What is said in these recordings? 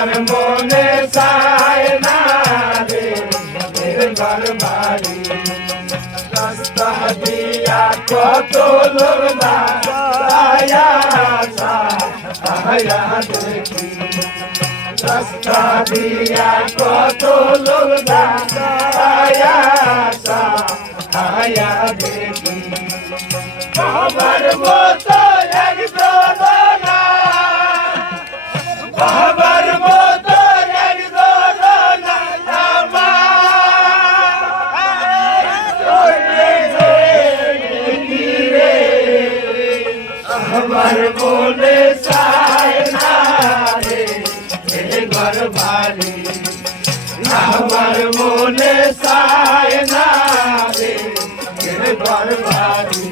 আমার মনে চায় না রে ঘর বাড়ি রাস্তা দিয়া কত লোক আয়া দেখি রাস্তা দিয়া কত লোক আয়া দেখি বাবার মতো একজন না বাবার মতো একজন না আমার মনে চায় না রে ঘর বাড়ি আমার মনে চায় না রে ঘর বাড়ি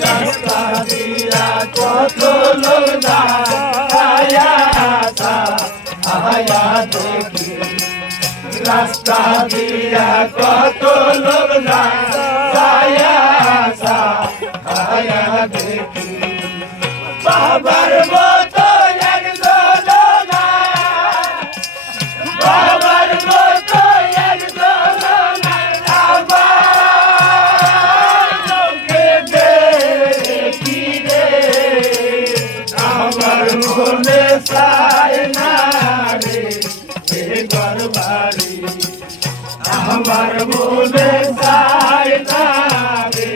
রাস্তা দিয়া কত লোক আয়া দেখি রাস্তা দিয়া কত লোক আয়া দেখি বাবার মতো একজন না বাবার মতো একজন না আমাকে দেখি রে আমার মনে চায় না রে ঘর বাড়ি আমার মনে চায় না রে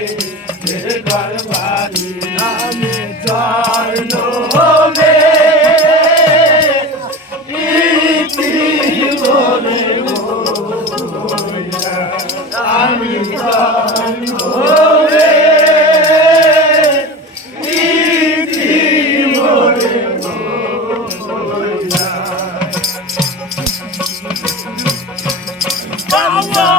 ঘর বাড়ি আমি যার লোভে আমি যার লোভে আমার